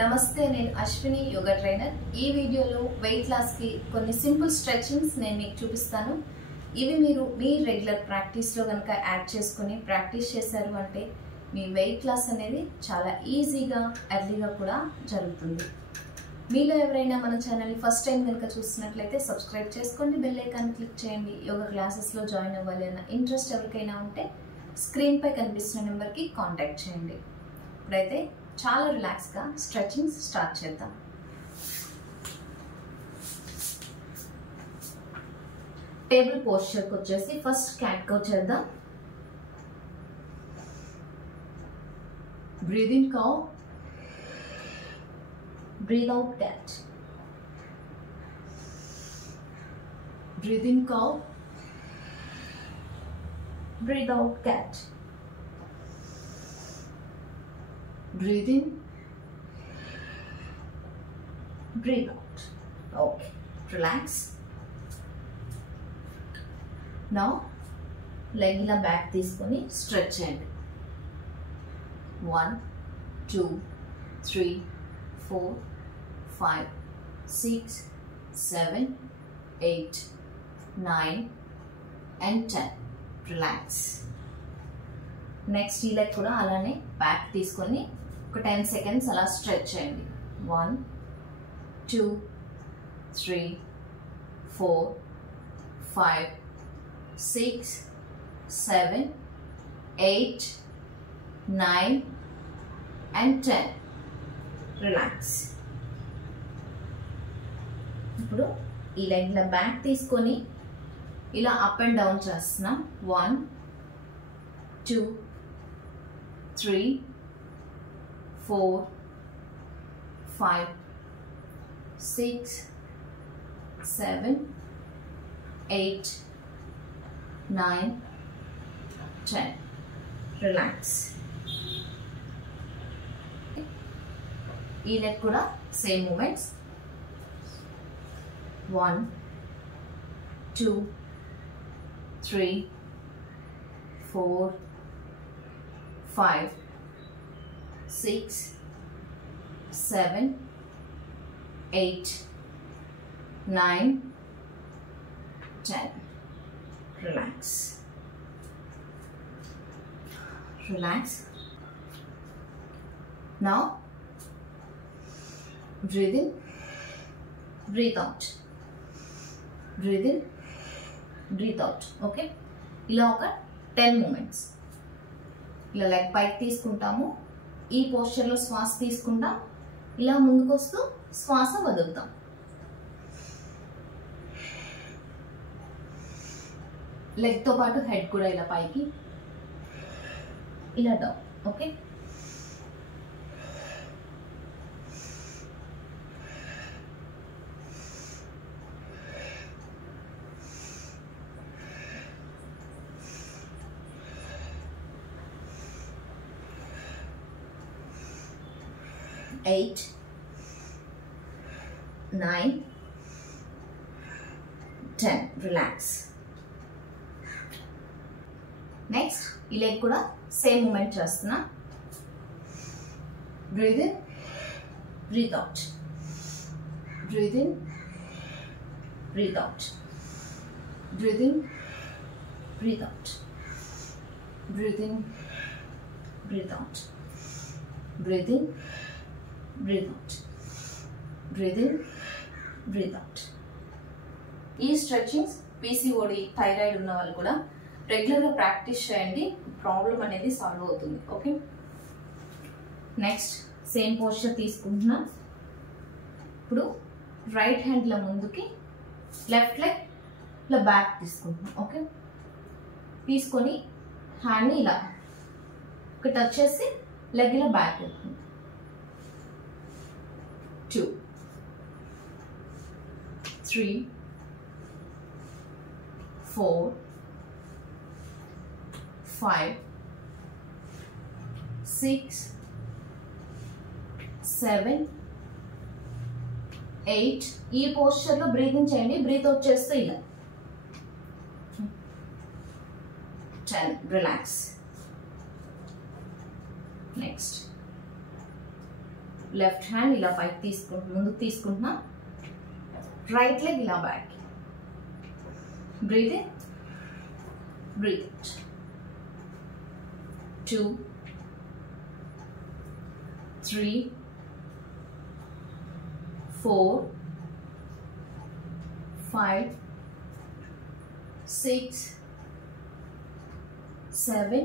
నమస్తే, నేను అశ్విని, యోగా ట్రైనర్. ఈ వీడియోలో వెయిట్ లాస్ కి కొన్ని సింపుల్ స్ట్రెచింగ్స్ నేను మీకు చూపిస్తాను. ఇవి మీరు మీ రెగ్యులర్ ప్రాక్టీస్ లో కనుక యాడ్ చేసుకొని ప్రాక్టీస్ చేశారు అంటే మీ వెయిట్ లాస్ అనేది చాలా ఈజీగా ఎర్లీగా కూడా జరుగుతుంది. మీలో ఎవరైనా మన ఛానల్ని ఫస్ట్ టైం కనుక చూస్తున్నట్లయితే సబ్స్క్రైబ్ చేసుకోండి, బెల్ ఐకాన్ క్లిక్ చేయండి. యోగా క్లాసెస్లో జాయిన్ అవ్వాలి అన్న ఇంట్రెస్ట్ ఎవరికైనా ఉంటే స్క్రీన్ పై కనిపిస్తున్న నెంబర్కి కాంటాక్ట్ చేయండి. ఇప్పుడైతే చాలా రిలాక్స్గా స్ట్రెచింగ్స్ స్టార్ట్ చేద్దాం. టేబుల్ పోస్చర్కి వచ్చేసి ఫస్ట్ క్యాట్ కౌ చేద్దాం. Breathe in cow, breathe out cat. Breathe in cow, breathe out cat. Breathe in, breathe out. Okay, relax. Now leg ila back తీసుకొని stretch చేయండి. 1 2 3 4 5 6 7 8 9 and 10. Relax. నెక్స్ట్ ఈ leg కూడా అలానే back తీసుకొని ఒక 10 seconds అలా stretch చేయండి. 1 2 3 4 5 6 7 8 9 and 10. రిలాక్స్. ఇప్పుడు ఈ లెగ్ ఇలా బ్యాక్ తీసుకొని ఇలా అప్ అండ్ డౌన్ చేస్తున్నాం. 1 2 3 4 5 6 7 8 9 10. రిలాక్స్. ఈ లెగ్ కూడా same moments. 1 2 3 4 5 6 7 8 9 10. Relax. Relax. Now breathe in, breathe out. Breathe in, breathe out. Okay, ఇలా ఒక 10 మూమెంట్స్. ఇలా లెగ్ పైకి తీసుకుంటాము, ఈ పోస్చర్లో శ్వాస తీసుకుంటాం, ఇలా ముందుకు వస్తూ శ్వాస వదులుతాం. లెగ్తో పాటు హెడ్ కూడా ఇలా పైకి, ఇలా down. Okay, Eight, 9, 10. Relax. Next, ఈ లెగ్ కూడా సేమ్ మూమెంట్ చేస్తున్నా. Breathe in, breathe out. Breathe in, breathe out. Breathe in, breathe out. Breathe in, breathe out. Breathe in, breathe out. Breathe in, breathe out. ఈ stretchings PCOD, thyroid ఉన్న వాళ్ళు కూడా రెగ్యులర్గా practice చేయండి, problem అనేది solve అవుతుంది. Okay, next same posture తీసుకుంటున్నా. ఇప్పుడు రైట్ హ్యాండ్ ఇలా ముందుకి, లెఫ్ట్ లెగ్ ఇలా బ్యాక్ తీసుకుంటున్నాం. ఓకే, తీసుకొని హ్యాండ్ని ఇలా ఒక టచ్ చేసి లెగ్ ఇలా బ్యాక్ వెళ్తుంది. 2 3 4 5 6 7 8. ఈ పోస్చర్లో బ్రీతింగ్ చేయండి, బ్రీత్ వచ్చేస్తే ఇలా 10. రిలాక్స్. నెక్స్ట్ లెఫ్ట్ హ్యాండ్ ఇలా పైకి ముందుకు తీసుకుంటున్నా. రైట్ లెగ్ ఇలా back. Breathe in, breathe out. 2 3 4 5 6 7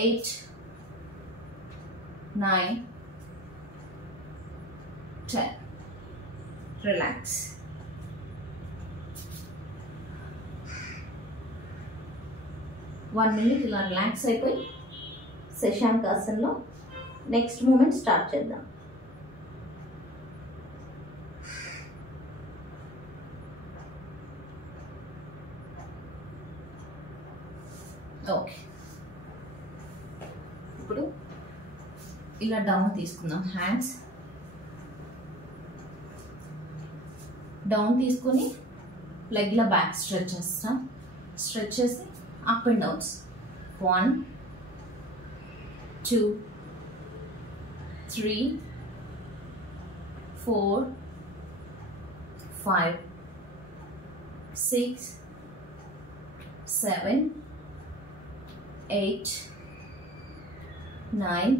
8 9 10. Relax. One minute ఇలా రిలాక్స్ అయిపోయి శశాంకాసనంలో నెక్స్ట్ మూమెంట్ స్టార్ట్ చేద్దాం. ఓకే, ఇప్పుడు ఇలా డౌన్ తీసుకుందాం. హ్యాండ్స్ డౌన్ తీసుకొని లెగ్ల బ్యాక్ స్ట్రెచ్ చేస్తాం. స్ట్రెచ్ చేసి అప్ అండ్ డౌన్స్. 1 2 3 4 5 6 7 8 9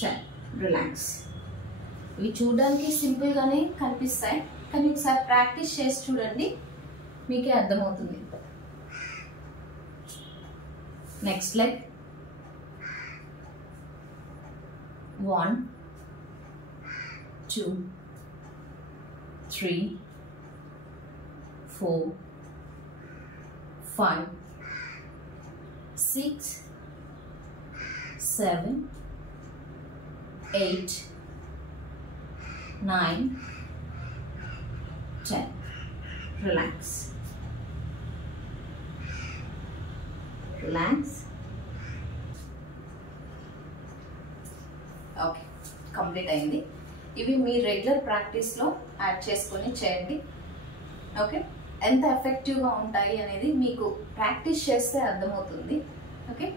10. రిలాక్స్. ఇవి చూడడానికి సింపుల్గానే కనిపిస్తాయి, కానీ ఒకసారి ప్రాక్టీస్ చేసి చూడండి, మీకే అర్థమవుతుంది. Next leg. 1 2 3 4 5 6 7 8 9 10. Relax. Relax. Okay, complete అయింది. ఇవి మీ రెగ్యులర్ ప్రాక్టీస్లో యాడ్ చేసుకొని చేయండి. ఓకే, ఎంత ఎఫెక్టివ్గా ఉంటాయి అనేది మీకు ప్రాక్టీస్ చేస్తే అర్థమవుతుంది. ఓకే,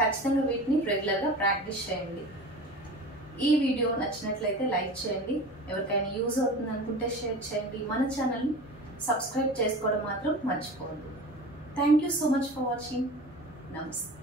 ఖచ్చితంగా వీటిని రెగ్యులర్గా ప్రాక్టీస్ చేయండి. ఈ వీడియో నచ్చినట్లయితే లైక్ చేయండి, ఎవరికైనా యూజ్ అవుతుంది అనుకుంటే షేర్ చేయండి. మన ఛానల్ని సబ్స్క్రైబ్ చేసుకోవడం మాత్రం మర్చిపోవద్దు. Thank you so much for watching. నమస్తే.